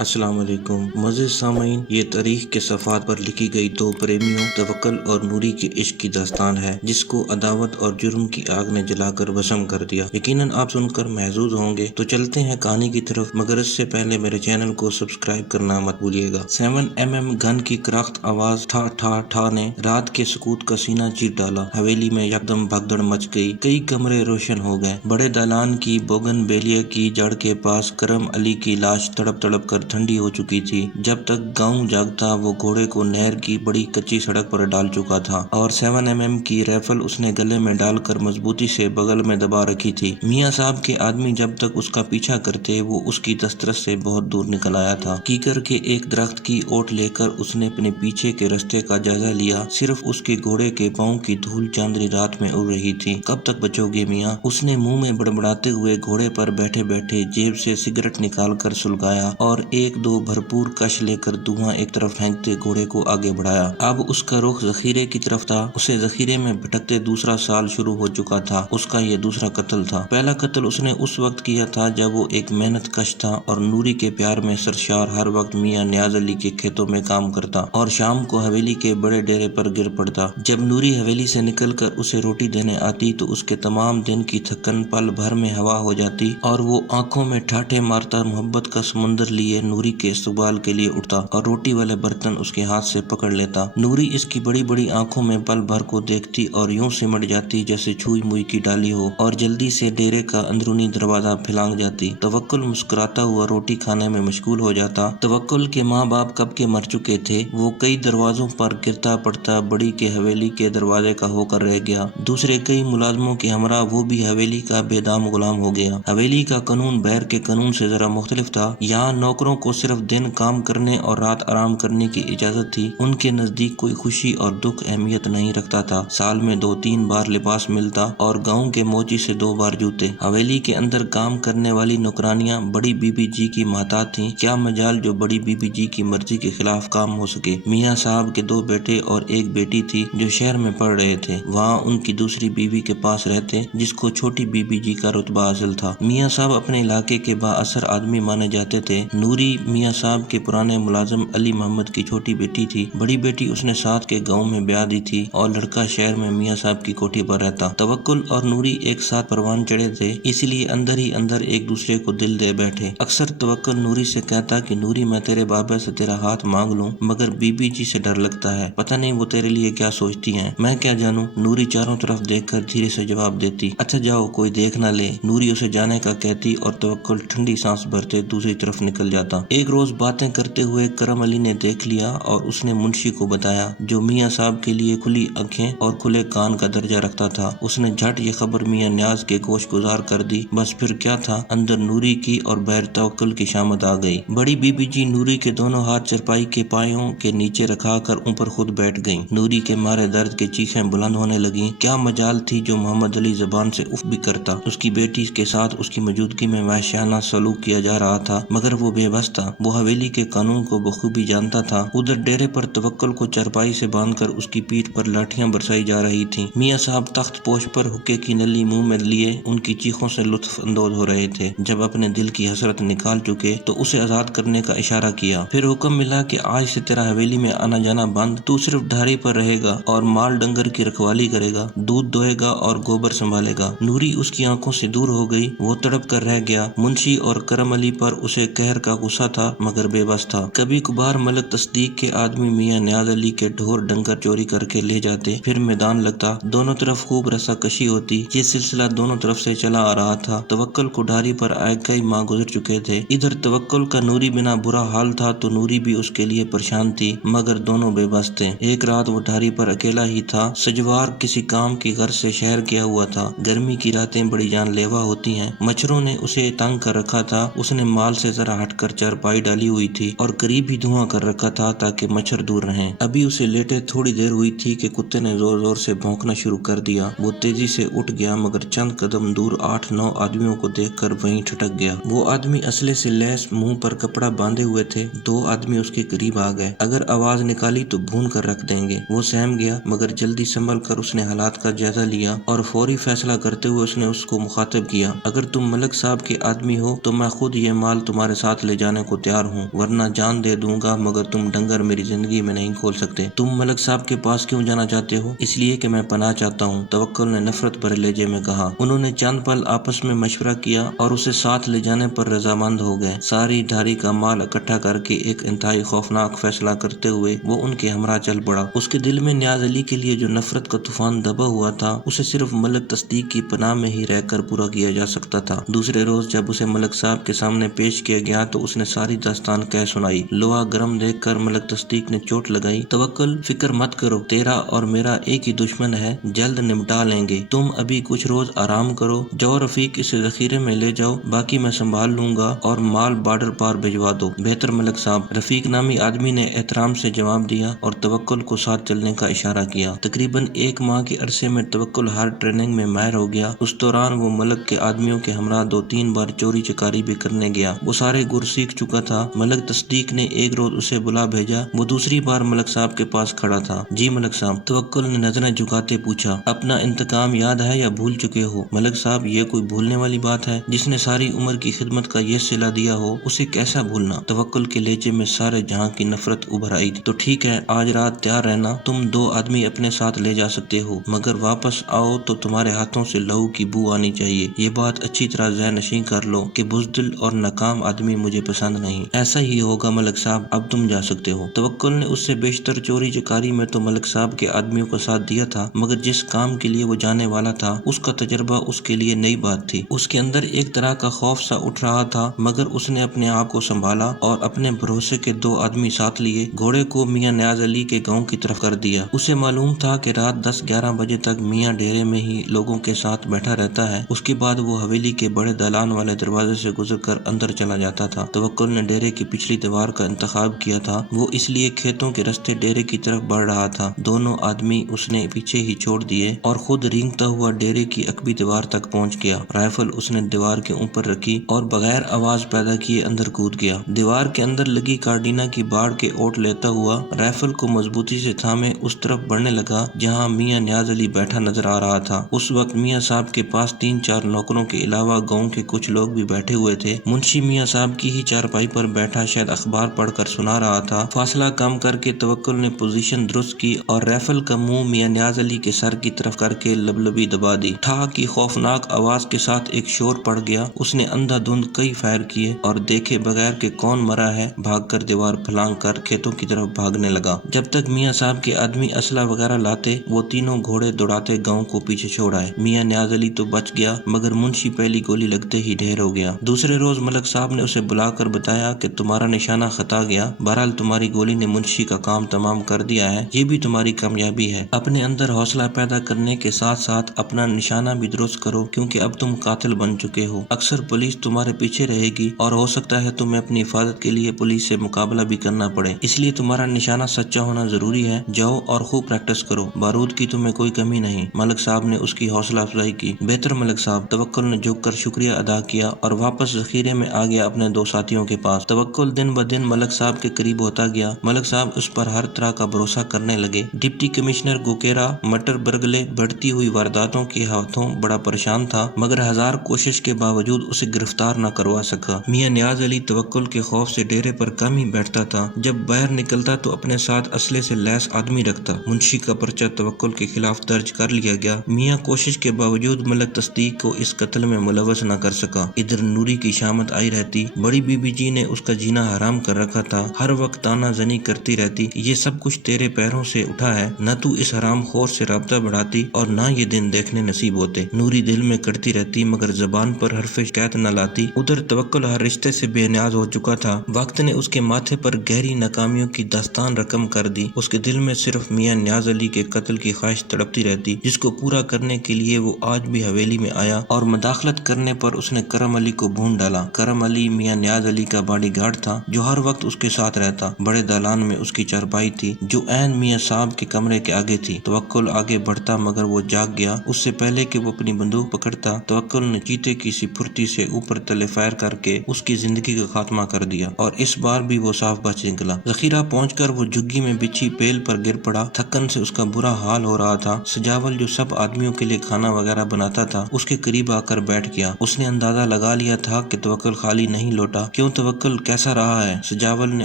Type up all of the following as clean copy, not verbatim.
السلام علیکم معزز سامعین، یہ تاریخ کے صفحات پر لکھی گئی دو پریمیوں توکل اور نوری کے عشق کی داستان ہے جس کو عداوت اور جرم کی آگ نے جلا کر بھسم کر دیا۔ یقیناً آپ سن کر محظوظ ہوں گے، تو چلتے ہیں کہانی کی طرف، مگر اس سے پہلے میرے چینل کو سبسکرائب کرنا مت بھولیے گا۔ 7mm گن کی کرخت آواز ٹھا ٹھا ٹھا نے رات کے سکوت کا سینہ چیر ڈالا۔ حویلی میں یکدم بھگدڑ مچ گئی، کئی کمرے روشن ہو گئے۔ بڑے دالان کی بوگن بیلیا کی جڑ کے پاس کرم علی کی لاش تڑپ تڑپ کر ٹھنڈی ہو چکی تھی۔ جب تک گاؤں جاگتا وہ گھوڑے کو نہر کی بڑی کچی سڑک پر ڈال چکا تھا اور 7mm کی رائفل اس نے گلے میں ڈال کر مضبوطی سے بغل میں دبا رکھی تھی۔ میاں صاحب کے آدمی جب تک اس کا پیچھا کرتے وہ اس کی دسترس سے بہت دور نکل آیا تھا۔ کیکر کے ایک درخت کی اوٹ لے کر اس نے اپنے پیچھے کے رستے کا جائزہ لیا۔ صرف اس کے گھوڑے کے پاؤں کی دھول چاندنی رات میں اڑ رہی تھی۔ کب تک بچو گے میاں؟ اس نے منہ میں بڑبڑاتے ہوئے گھوڑے پر بیٹھے بیٹھے جیب سے سگریٹ نکال کر سلگایا اور ایک دو بھرپور کش لے کر دھواں ایک طرف پھینکتے گھوڑے کو آگے بڑھایا۔ اب اس کا رخ ذخیرے کی طرف تھا۔ اسے ذخیرے میں بھٹکتے دوسرا سال شروع ہو چکا تھا۔ اس کا یہ دوسرا قتل تھا۔ پہلا قتل اس نے اس وقت کیا تھا جب وہ ایک محنت کش تھا اور نوری کے پیار میں سرشار ہر وقت میاں نیاز علی کے کھیتوں میں کام کرتا اور شام کو حویلی کے بڑے ڈیرے پر گر پڑتا۔ جب نوری حویلی سے نکل کر اسے روٹی دینے آتی تو اس کے تمام دن کی تھکن پل بھر میں ہوا ہو جاتی اور وہ آنکھوں میں ٹھاٹھے مارتا محبت کا سمندر لیے نوری کے استقبال کے لیے اٹھتا اور روٹی والے برتن اس کے ہاتھ سے پکڑ لیتا۔ نوری اس کی بڑی بڑی آنکھوں میں پل بھر کو دیکھتی اور یوں سمٹ جاتی جیسے چھوئی موئی کی ڈالی ہو اور جلدی سے ڈیرے کا اندرونی دروازہ پھلانگ جاتی۔ توکل مسکراتا ہوا روٹی کھانے میں مشغول ہو جاتا۔ توکل کے ماں باپ کب کے مر چکے تھے۔ وہ کئی دروازوں پر گرتا پڑتا بڑی کے حویلی کے دروازے کا ہو کر رہ گیا۔ دوسرے کئی ملازموں کے ہمراہ وہ بھی حویلی کا بے دام غلام ہو گیا۔ حویلی کا قانون بہر کے قانون سے ذرا مختلف تھا۔ یہاں نوکروں کو صرف دن کام کرنے اور رات آرام کرنے کی اجازت تھی۔ ان کے نزدیک کوئی خوشی اور دکھ اہمیت نہیں رکھتا تھا۔ سال میں 2-3 بار لباس ملتا اور گاؤں کے موچی سے 2 بار جوتے۔ حویلی کے اندر کام کرنے والی نوکرانیاں بڑی بی بی جی کی محتاط تھیں۔ کیا مجال جو بڑی بی بی جی کی مرضی کے خلاف کام ہو سکے۔ میاں صاحب کے 2 بیٹے اور ایک بیٹی تھی جو شہر میں پڑھ رہے تھے۔ وہاں ان کی دوسری بیوی کے پاس رہتے جس کو چھوٹی بی بی جی کا رتبہ حاصل تھا۔ میاں صاحب اپنے علاقے کے با اثر آدمی مانے جاتے تھے۔ نوری میاں صاحب کے پرانے ملازم علی محمد کی چھوٹی بیٹی تھی۔ بڑی بیٹی اس نے ساتھ کے گاؤں میں بیاہ دی تھی اور لڑکا شہر میں میاں صاحب کی کوٹھی پر رہتا۔ توکل اور نوری ایک ساتھ پروان چڑھے تھے، اس لیے اندر ہی اندر ایک دوسرے کو دل دے بیٹھے۔ اکثر توکل نوری سے کہتا کہ نوری میں تیرے بابا سے تیرا ہاتھ مانگ لوں مگر بی بی جی سے ڈر لگتا ہے، پتہ نہیں وہ تیرے لیے کیا سوچتی ہیں۔ میں کیا جانوں، نوری چاروں طرف دیکھ کر دھیرے سے جواب دیتی۔ اچھا جاؤ، کوئی دیکھ نہ لے۔ نوری اسے جانے کا کہتی اور توکل ٹھنڈی سانس بھرتے دوسری طرف نکل جاتا۔ ایک روز باتیں کرتے ہوئے کرم علی نے دیکھ لیا اور اس نے منشی کو بتایا جو میاں صاحب کے لیے کھلی آنکھیں اور کھلے کان کا درجہ رکھتا تھا۔ اس نے جھٹ یہ خبر میاں نیاز کے گوش گزار کر دی۔ بس پھر کیا تھا، اندر نوری کی اور باہر توکل کی شامت آ گئی۔ بڑی بی بی جی نوری کے دونوں ہاتھ چرپائی کے پایوں کے نیچے رکھا کر اوپر خود بیٹھ گئیں۔ نوری کے مارے درد کے چیخیں بلند ہونے لگیں۔ کیا مجال تھی جو محمد علی زبان سے اف بھی کرتا۔ اس کی بیٹی کے ساتھ اس کی موجودگی میں وحشیانہ سلوک کیا جا رہا تھا مگر وہ بے بس تھا۔ وہ حویلی کے قانون کو بخوبی جانتا تھا۔ ادھر ڈیرے پر توکل کو چرپائی سے باندھ کر اس کی پیٹھ پر لاٹھیاں برسائی جا رہی تھیں۔ میاں صاحب تخت پوش پر حقے کی نلی منہ میں لیے ان کی چیخوں سے لطف اندوز ہو رہے تھے۔ جب اپنے دل کی حسرت نکال چکے تو اسے آزاد کرنے کا اشارہ کیا۔ پھر حکم ملا کہ آج سے تیرا حویلی میں آنا جانا بند، تو صرف ڈھاری پر رہے گا اور مال ڈنگر کی رکھوالی کرے گا، دودھ دوہے گا اور گوبر سنبھالے گا۔ نوری اس کی آنکھوں سے دور ہو گئی، وہ تڑپ کر رہ گیا۔ منشی اور کرم علی پر اسے قہر کا غصہ تھا مگر بے بس تھا۔ کبھی کبھار ملک تصدیق کے آدمی میاں نیاز علی کے ڈھور ڈنگر چوری کر کے لے جاتے، پھر میدان لگتا، دونوں طرف خوب رسا کشی ہوتی۔ یہ سلسلہ دونوں طرف سے چلا آ رہا تھا۔ توکل کو ڈھاری پر آئے کئی ماہ گزر چکے تھے۔ ادھر توکل کا نوری بنا برا حال تھا تو نوری بھی اس کے لیے پریشان تھی مگر دونوں بے بس تھے۔ ایک رات وہ ڈھاری پر اکیلا ہی تھا۔ سجوار کسی کام کی غرض سے شہر گیا ہوا تھا۔ گرمی کی راتیں بڑی جان لیوا ہوتی ہیں۔ مچھروں نے اسے تنگ کر رکھا تھا۔ اس نے مال سے ذرا ہٹ کر چارپائی ڈالی ہوئی تھی اور قریب ہی دھواں کر رکھا تھا تاکہ مچھر دور رہیں۔ ابھی اسے لیٹے تھوڑی دیر ہوئی تھی کہ کتے نے زور زور سے بھونکنا شروع کر دیا۔ وہ تیزی سے اٹھ گیا مگر چند قدم دور 8-9 آدمیوں کو دیکھ کر وہیں ٹھٹک گیا۔ وہ آدمی اسلحے سے لیس، منہ پر کپڑا باندھے ہوئے تھے۔ 2 آدمی اس کے قریب آ گئے۔ اگر آواز نکالی تو بھون کر رکھ دیں گے۔ وہ سہم گیا مگر جلدی سنبھل کر اس نے حالات کا جائزہ لیا اور فوری فیصلہ کرتے ہوئے اس نے اس کو مخاطب کیا، اگر تم ملک صاحب کے آدمی ہو تو میں خود یہ مال تمہارے ساتھ لے جانے جانے کو تیار ہوں، ورنہ جان دے دوں گا، مگر تم ڈنگر میری زندگی میں نہیں کھول سکتے۔ تم ملک صاحب کے پاس کیوں جانا چاہتے ہو؟ اس لیے کہ میں پناہ چاہتا ہوں، توکل نے نفرت بھرے لہجے میں کہا۔ انہوں نے چند پل آپس میں مشورہ کیا اور اسے ساتھ لے جانے پر رضامند ہو گئے۔ ساری دھاری کا مال اکٹھا کر کے ایک انتہائی خوفناک فیصلہ کرتے ہوئے وہ ان کے ہمراہ چل پڑا۔ اس کے دل میں نیاز علی کے لیے جو نفرت کا طوفان دبا ہوا تھا، اسے صرف ملک تصدیق کی پناہ میں ہی رہ کر پورا کیا جا سکتا تھا۔ دوسرے روز جب اسے ملک صاحب کے سامنے پیش کیا گیا تو اس نے ساری داستان کہہ سنائی۔ لوہا گرم دیکھ کر ملک تصدیق نے چوٹ لگائی۔ توکل، فکر مت کرو، تیرا اور میرا ایک ہی دشمن ہے، جلد نمٹا لیں گے۔ تم ابھی کچھ روز آرام کرو، جاؤ رفیق اسے ذخیرے میں لے جاؤ، باقی میں سنبھال لوں گا، اور مال بارڈر پار بھجوا دو۔ بہتر ملک صاحب، رفیق نامی آدمی نے احترام سے جواب دیا اور توکل کو ساتھ چلنے کا اشارہ کیا۔ تقریباً 1 ماہ کے عرصے میں توکل ہر ٹریننگ میں ماہر ہو گیا۔ اس دوران وہ ملک کے آدمیوں کے ہمراہ 2-3 بار چوری چکاری بھی کرنے گیا۔ وہ سارے گر سیکھ چکا تھا۔ ملک تصدیق نے ایک روز اسے بلا بھیجا۔ وہ دوسری بار ملک صاحب کے پاس کھڑا تھا۔ جی ملک صاحب، توکل نے نظریں جھکاتے پوچھا۔ اپنا انتقام یاد ہے یا بھول چکے ہو؟ ملک صاحب، یہ کوئی بھولنے والی بات ہے؟ جس نے ساری عمر کی خدمت کا یہ صلہ دیا ہو، اسے کیسا بھولنا؟ توکل کے لہجے میں سارے جہاں کی نفرت ابھر آئی تھی۔ تو ٹھیک ہے، آج رات تیار رہنا، تم 2 آدمی اپنے ساتھ لے جا سکتے ہو، مگر واپس آؤ تو تمہارے ہاتھوں سے لہو کی بو آنی چاہیے۔ یہ بات اچھی طرح ذہن نشین کر لو کہ بزدل اور ناکام آدمی مجھے پسند نہیں۔ ایسا ہی ہوگا ملک صاحب، اب تم جا سکتے ہو۔ توکل نے اس سے بیشتر چوری چکاری میں تو ملک صاحب کے آدمیوں کا ساتھ دیا تھا، مگر جس کام کے لیے وہ جانے والا تھا اس کا تجربہ اس کے لیے نئی بات تھی۔ اس کے اندر ایک طرح کا خوف سا اٹھ رہا تھا، مگر اس نے اپنے آپ کو سنبھالا اور اپنے بھروسے کے 2 آدمی ساتھ لیے گھوڑے کو میاں نیاز علی کے گاؤں کی طرف کر دیا۔ اسے معلوم تھا کہ رات 10-11 بجے تک میاں ڈیرے میں ہی لوگوں کے ساتھ بیٹھا رہتا ہے۔ اس کے بعد وہ حویلی کے بڑے دالان والے دروازے سے گزر کر اندر چلا جاتا تھا۔ توکل نے ڈیرے کی پچھلی دیوار کا انتخاب کیا تھا، وہ اس لیے کھیتوں کے رستے ڈیرے کی طرف بڑھ رہا تھا۔ دونوں آدمی اس نے پیچھے ہی چھوڑ دیے اور خود رینگتا ہوا ڈیرے کی عقبی دیوار تک پہنچ گیا۔ رائفل اس نے دیوار کے اوپر رکھی اور بغیر آواز پیدا کیے اندر کود گیا۔ دیوار کے اندر لگی کارڈینا کی باڑ کے اوٹ لیتا ہوا رائفل کو مضبوطی سے تھامے اس طرف بڑھنے لگا جہاں میاں نیاز علی بیٹھا نظر آ رہا تھا۔ اس وقت میاں صاحب کے پاس 3-4 نوکروں کے علاوہ گاؤں کے کچھ لوگ بھی بیٹھے ہوئے تھے۔ منشی میاں صاحب کی ہی چارپائی پر بیٹھا شاید اخبار پڑھ کر سنا رہا تھا۔ فاصلہ کم کر کے توکل نے پوزیشن درست کی اور رائفل کا منہ میاں نیاز علی کے سر کی طرف کر کے لبلبی دبا دی۔ ٹھا کی خوفناک آواز کے ساتھ ایک شور پڑ گیا۔ اس نے اندھا دھند کئی فائر کیے اور دیکھے بغیر کہ کون مرا ہے بھاگ کر دیوار پھلانگ کر کھیتوں کی طرف بھاگنے لگا۔ جب تک میاں صاحب کے آدمی اسلحہ وغیرہ لاتے وہ تینوں گھوڑے دوڑاتے گاؤں کو پیچھے چھوڑ آئے۔ میاں نیاز علی تو بچ گیا، مگر منشی پہلی گولی لگتے ہی ڈھیر ہو گیا۔ دوسرے روز ملک صاحب نے اسے بلا کر بتایا کہ تمہارا نشانہ خطا گیا، بہرحال تمہاری گولی نے منشی کا کام تمام کر دیا ہے، یہ بھی تمہاری کامیابی ہے۔ اپنے اندر حوصلہ پیدا کرنے کے ساتھ ساتھ اپنا نشانہ بھی درست کرو، کیونکہ اب تم قاتل بن چکے ہو۔ اکثر پولیس تمہارے پیچھے رہے گی اور ہو سکتا ہے تمہیں اپنی حفاظت کے لیے پولیس سے مقابلہ بھی کرنا پڑے، اس لیے تمہارا نشانہ سچا ہونا ضروری ہے۔ جاؤ اور خوب پریکٹس کرو، بارود کی تمہیں کوئی کمی نہیں۔ ملک صاحب نے اس کی حوصلہ افزائی کی۔ بہتر ملک صاحب، توکل نے جھک کر شکریہ ادا کیا اور واپس ذخیرے میں آ گیا اپنے 2 ساتھیوں کے پاس۔ توکل دن بدن ملک صاحب کے قریب ہوتا گیا۔ ملک صاحب اس پر ہر طرح کا بھروسہ کرنے لگے۔ ڈپٹی کمشنر گوکیرا مٹر برگلے بڑھتی ہوئی وارداتوں کے ہاتھوں بڑا پریشان تھا، مگر 1000 کوشش کے باوجود اسے گرفتار نہ کروا سکا۔ میاں نیاز علی توکل کے خوف سے ڈیرے پر کم ہی بیٹھتا تھا، جب باہر نکلتا تو اپنے ساتھ اسلحے سے لیس آدمی رکھتا۔ منشی کا پرچہ توکل کے خلاف درج کر لیا گیا۔ میاں کوشش کے باوجود ملک تصدیق کو اس قتل میں ملوث نہ کر سکا۔ ادھر نوری کی شامت آئی رہتی، بڑی بی بی جی نے اس کا جینا حرام کر رکھا تھا، ہر وقت تانا زنی کرتی رہتی، یہ سب کچھ تیرے پیروں سے اٹھا ہے، نہ تو اس حرام خور سے رابطہ بڑھاتی اور نہ یہ دن دیکھنے نصیب ہوتے۔ نوری دل میں کڑتی رہتی مگر زبان پر حرف شکایت نہ لاتی۔ ادھر توکل ہر رشتے سے بے نیاز ہو چکا تھا، وقت نے اس کے ماتھے پر گہری ناکامیوں کی داستان رقم کر دی۔ اس کے دل میں صرف میاں نیاز علی کے قتل کی خواہش تڑپتی رہتی، جس کو پورا کرنے کے لیے وہ آج بھی حویلی میں آیا اور مداخلت کرنے پر اس نے کرم علی کو بھون ڈالا۔ کرم علی میاں نیاز علی کا باڈی گارڈ تھا جو ہر وقت اس کے ساتھ رہتا۔ بڑے دالان میں اس کی چارپائی تھی جو عین میاں صاحب کے کمرے کے آگے تھی۔ توکل آگے بڑھتا مگر وہ جاگ گیا۔ اس سے پہلے کہ وہ اپنی بندوق پکڑتا، توکل نے چیتے کی سی پھرتی سے اوپر تلے فائر کر کے اس کی زندگی کا خاتمہ کر دیا، اور اس بار بھی وہ صاف بچ نکلا۔ ذخیرہ پہنچ کر وہ جھگی میں بچھی پیل پر گر پڑا۔ تھکن سے اس کا برا حال ہو رہا تھا۔ سجاول جو سب آدمیوں کے لیے کھانا وغیرہ بناتا تھا اس کے قریب آ کر بیٹھ گیا۔ اس نے اندازہ لگا لیا تھا کہ توکل خالی نہیں لوٹا، کیوں توکل کیسا رہا ہے؟ سجاول نے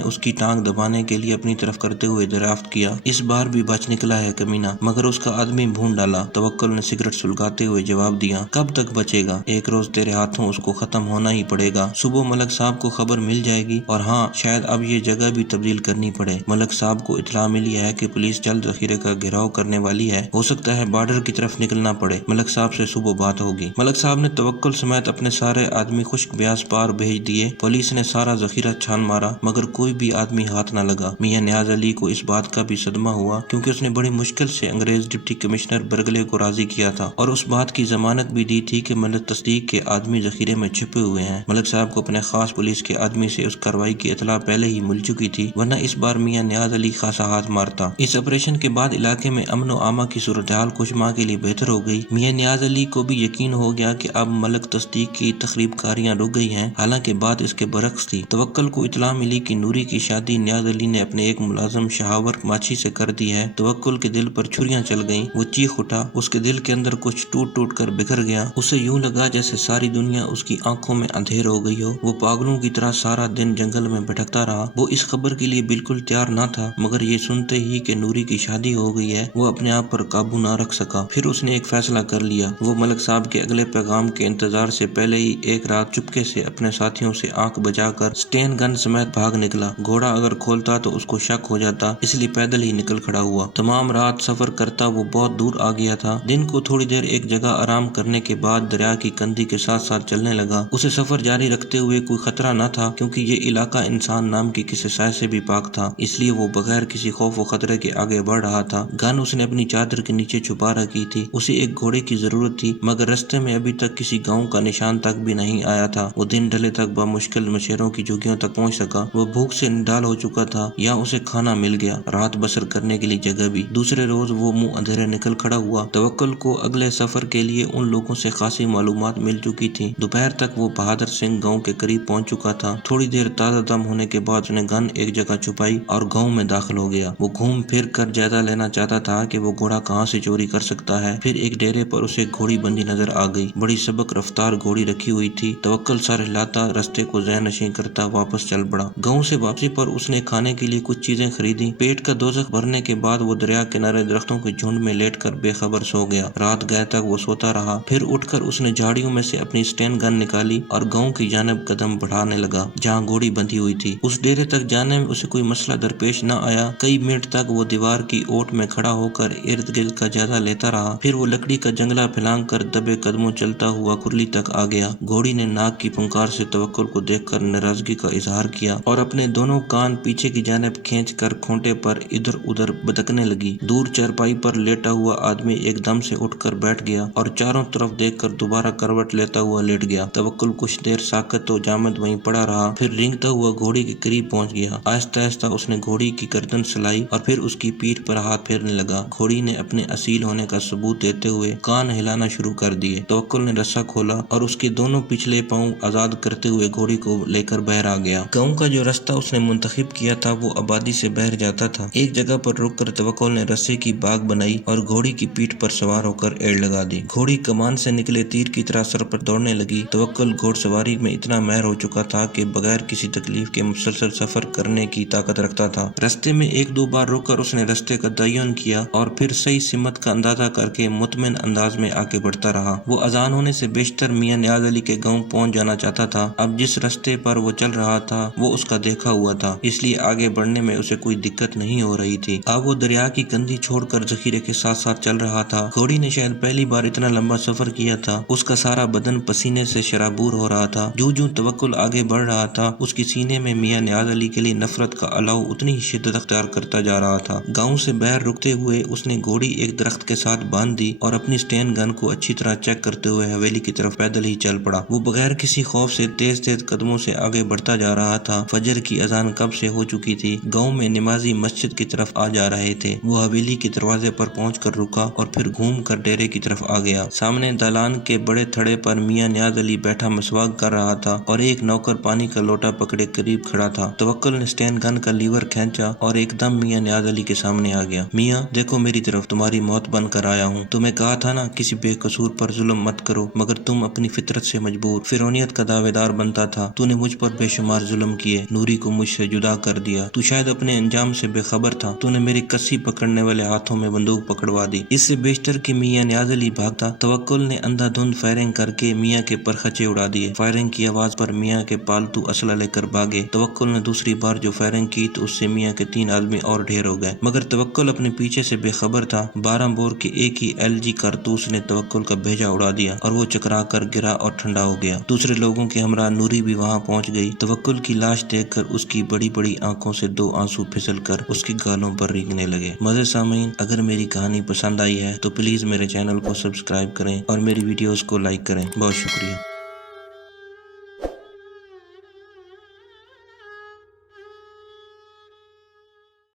اس کی ٹانگ دبانے کے لیے اپنی طرف کرتے ہوئے دریافت کیا۔ اس بار بھی بچ نکلا ہے کمینہ، مگر اس کا آدمی بھون ڈالا۔ توکل نے سگریٹ سلگاتے ہوئے جواب دیا، کب تک بچے گا؟ ایک روز تیرے ہاتھوں اس کو ختم ہونا ہی پڑے گا۔ صبح ملک صاحب کو خبر مل جائے گی، اور ہاں شاید اب یہ جگہ بھی تبدیل کرنی پڑے۔ ملک صاحب کو اطلاع ملی ہے کہ پولیس جلد ذخیرے کا گھیراؤ کرنے والی ہے، ہو سکتا ہے بارڈر کی طرف نکلنا پڑے۔ ملک صاحب سے صبح بات ہوگی۔ ملک صاحب نے توکل سمیت اپنے سارے آدمی خشک بیاس پار بھیج دیے۔ پولیس نے سارا ذخیرہ چھان مارا، مگر کوئی بھی آدمی ہاتھ نہ لگا۔ میاں نیاز علی کو اس بات کا بھی صدمہ ہوا، کیونکہ اس نے بڑی مشکل سے انگریز ڈپٹی کمشنر برگلے کو راضی کیا تھا، اور اس بات کی ضمانت بھی دی تھی کہ ملک تصدیق کے آدمی ذخیرے میں چھپے ہوئے ہیں۔ ملک صاحب کو اپنے خاص پولیس کے آدمی سے اس کارروائی کی اطلاع پہلے ہی مل چکی تھی، ورنہ اس بار میاں نیاز علی خاصا ہاتھ مارتا۔ اس آپریشن کے بعد علاقے میں امن و امان کی صورتحال کچھ ماہ کے لیے بہتر ہو گئی۔ میاں نیاز علی کو بھی یقین ہو گیا کہ اب ملک تصدیق کی تخریب کاریاں رک گئی ہیں، حالانکہ بات اس کے برعکس تھی۔ توکل کو اطلاع ملی کہ نوری کی شادی نیاز علی نے اپنے ایک ملازم شہاور ماچھی سے کر دی ہے۔ توکل کے دل پر چھریاں چل گئیں، وہ چیخ اٹھا، اس کے دل کے اندر کچھ ٹوٹ ٹوٹ کر بکھر گیا۔ اسے یوں لگا جیسے ساری دنیا اس کی آنکھوں میں اندھیر ہو گئی ہو۔ وہ پاگلوں کی طرح سارا دن جنگل میں بھٹکتا رہا۔ وہ اس خبر کے لیے بالکل تیار نہ تھا، مگر یہ سنتے ہی کہ نوری کی شادی ہو گئی ہے، وہ اپنے آپ پر قابو نہ رکھ سکا۔ پھر اس نے ایک فیصلہ کر لیا۔ وہ ملک صاحب کے اگلے پیغام کے انتظار سے پہلے ہی ایک رات چپکے سے اپنے ساتھیوں سے آنکھ بجا کر سٹین گن سمیت بھاگ نکلا۔ گھوڑا اگر کھولتا تو اس کو شک ہو جاتا، اس لیے پیدل ہی نکل کھڑا ہوا۔ تمام رات سفر کرتا وہ بہت دور آ گیا تھا۔ دن کو تھوڑی دیر ایک جگہ آرام کرنے کے بعد دریا کی کندی کے ساتھ ساتھ چلنے لگا۔ اسے سفر جاری رکھتے ہوئے کوئی خطرہ نہ تھا، کیونکہ یہ علاقہ انسان نام کی کسی سائے سے بھی پاک تھا، اس لیے وہ بغیر کسی خوف و خطرے کے آگے بڑھ رہا تھا۔ گن اس نے اپنی چادر کے نیچے چھپا رکھی تھی۔ اسے ایک گھوڑے کی ضرورت تھی، مگر رستے میں ابھی تک کسی گاؤں کا نشان تک بھی نہیں آیا تھا۔ وہ دن ڈھلے تک بمشکل مشیروں کی جھگیوں تک پہنچ سکا۔ وہ بھوک سے نڈال ہو چکا تھا، یا اسے کھانا مل گیا، رات بسر کرنے کے لیے جگہ بھی۔ دوسرے روز وہ منہ اندھیرے نکل کھڑا ہوا۔ توکل کو اگلے سفر کے لیے ان لوگوں سے خاصی معلومات مل چکی تھی۔ دوپہر تک وہ بہادر سنگھ گاؤں کے قریب پہنچ چکا تھا۔ تھوڑی دیر تازہ دم ہونے کے بعد اس نے گن ایک جگہ چھپائی اور گاؤں میں داخل ہو گیا۔ وہ گھوم پھر کر جائزہ لینا چاہتا تھا کہ وہ گھوڑا کہاں سے چوری کر سکتا ہے۔ پھر ایک ڈیرے پر اسے گھوڑی بندی نظر آ گئی۔ بڑی سبک رفتار گھوڑی رکھی ہوئی تھی۔ توکل سر ہلاتا رستے کو ذہن نشین کرتا واپس چل پڑا۔ گاؤں سے واپسی پر اس نے کھانے کے لیے کچھ چیزیں خریدی۔ پیٹ کا دوزخ بھرنے کے بعد وہ دریا کنارے درختوں کے جھنڈ میں لیٹ کر بے خبر سو گیا۔ رات گئے تک وہ سوتا رہا۔ پھر اٹھ کر اس نے جھاڑیوں میں سے اپنی سٹین گن نکالی اور گاؤں کی جانب قدم بڑھانے لگا جہاں گھوڑی بندھی ہوئی تھی۔ اس ڈیرے تک جانے میں اسے کوئی مسئلہ درپیش نہ آیا۔ کئی منٹ تک وہ دیوار کی اوٹ میں کھڑا ہو کر ارد گرد کا جائزہ لیتا رہا۔ پھر وہ لکڑی کا جنگلہ پھیلانگ کر دبے قدموں چلتا ہوا کرلی تک آ گیا۔ گھوڑی نے ناک کی پھنکار سے توکل کو دیکھ کر ناراضگی کا اظہار کیا اور اپنے دونوں کان پیچھے کی جانب کھینچ کر کھونٹے پر ادھر ادھر بتکنے لگی۔ دور چارپائی پر لیٹا ہوا آدمی ایک دم سے اٹھ کر بیٹھ گیا اور چاروں طرف دیکھ کر دوبارہ کروٹ لیتا ہوا لیٹ گیا۔ توکل کچھ دیر ساکت و جامد وہیں پڑا رہا، پھر رینگتا ہوا گھوڑی کے قریب پہنچ گیا۔ آہستہ آہستہ اس نے گھوڑی کی گردن سلائی اور پھر اس کی پیٹھ پر ہاتھ پھیرنے لگا۔ گھوڑی نے اپنے اصیل ہونے کا ثبوت دیتے ہوئے کان ہلانا شروع کر دیے۔ توکل نے رسا کھولا اور اس کے دونوں پچھلے پاؤں آزاد کرتے ہوئے گھوڑی کو لے کر باہر آ گیا۔ گاؤں کا جو رستہ اس نے منتخب کیا تھا وہ آبادی سے باہر جاتا تھا۔ ایک جگہ پر رک کر توکل نے رسے کی باغ بنائی اور گھوڑی کی پیٹھ پر سوار ہو کر ایڑ لگا دی۔ گھوڑی کمان سے نکلے تیر کی طرح سر پر دوڑنے لگی۔ توکل گھوڑ سواری میں اتنا ماہر ہو چکا تھا کہ بغیر کسی تکلیف کے مسلسل سفر کرنے کی طاقت رکھتا تھا۔ رستے میں ایک دو بار رک کر اس نے رستے کا تعین کیا اور پھر صحیح سمت کا اندازہ کر کے مطمئن انداز میں آگے بڑھتا رہا۔ وہ اذان ہونے سے بیشتر میاں نیاز علی کے گاؤں پہنچ جانا چاہتا تھا۔ اب جس رستے پر وہ چل رہا تھا وہ اس کا دیکھا ہوا تھا، اس لیے آگے بڑھنے میں اسے کوئی دقت نہیں ہو رہی تھی۔ اب وہ دریا کی کندی چھوڑ کر ذخیرے کے ساتھ ساتھ چل رہا تھا۔ گھوڑی نے شاید پہلی بار اتنا لمبا سفر کیا تھا۔ اس کا سارا بدن پسینے سے شرابور ہو رہا تھا۔ جوں جوں توکل آگے بڑھ رہا تھا اس کی سینے میں میاں نیاز علی کے لیے نفرت کا الاؤ اتنی ہی شدت اختیار کرتا جا رہا تھا۔ گاؤں سے باہر رکتے ہوئے اس نے گھوڑی ایک درخت کے ساتھ باندھ دی اور اپنی سٹین گن کو اچھی طرح چیک کرتے ہوئے حویلی کی طرف پیدل ہی چل پڑا۔ وہ بغیر کسی خوف سے تیز تیز قدموں سے آگے بڑھتا جا رہا تھا۔ فجر کی اذان کب سے ہو چکی تھی۔ گاؤں میں نمازی مسجد کی طرف آ جا رہے تھے۔ وہ حویلی کے دروازے پر پہنچ کر رکا اور پھر گھوم کر ڈیرے کی طرف آ گیا۔ سامنے دالان کے بڑے تھڑے پر میاں نیاز علی بیٹھا مسواک کر رہا تھا اور ایک نوکر پانی کا لوٹا پکڑے قریب کھڑا تھا۔ توکل نے سٹین گن کا لیور کھینچا اور ایک دم میاں نیاز علی کے سامنے آ گیا۔ میاں دیکھو میری طرف، تمہاری موت بن کر آیا ہوں۔ تمہیں کہا تھا نا کسی بے قصور پر ظلم مت کرو، مگر تم اپنی فطرت سے مجبور فرعونیت کا دعویدار بنتا تھا۔ تو نے مجھ پر بے شمار ظلم کیے، نوری کو مجھ سے جدا کر دیا، تو شاید اپنے انجام سے بے خبر تھا، تو نے میری کسی پکڑنے والے ہاتھوں میں بندوق پکڑوا دی۔ اس سے بیشتر کہ میاں نیاز علی بھاگتا، توکل نے اندھا دھند فائرنگ کر کے میاں کے پرخچے اڑا دیے۔ فائرنگ کی آواز پر میاں کے پالتو اسلحہ لے کر بھاگے۔ توکل نے دوسری بار جو فائرنگ کی تو اس سے میاں کے 3 آدمی اور ڈھیر ہو گئے، مگر توکل اپنے پیچھے سے بے خبر تھا۔ 12 بور کے ایک ہی LG کارتوس نے توکل کا بھیجا اڑا دیا اور وہ چکرا کر گرا اور ٹھنڈا ہو گیا۔ دوسرے لوگوں کے ہمراہ نوری بھی وہاں پہنچ گئی۔ توکل کی لاش دیکھ کر اس کی بڑی بڑی آنکھوں سے 2 آنسو پھسل کر اس کی گالوں پر ریگنے لگے۔ معزز سامعین، اگر میری کہانی پسند آئی ہے تو پلیز میرے چینل کو سبسکرائب کریں اور میری ویڈیوز کو لائک کریں۔ بہت شکریہ۔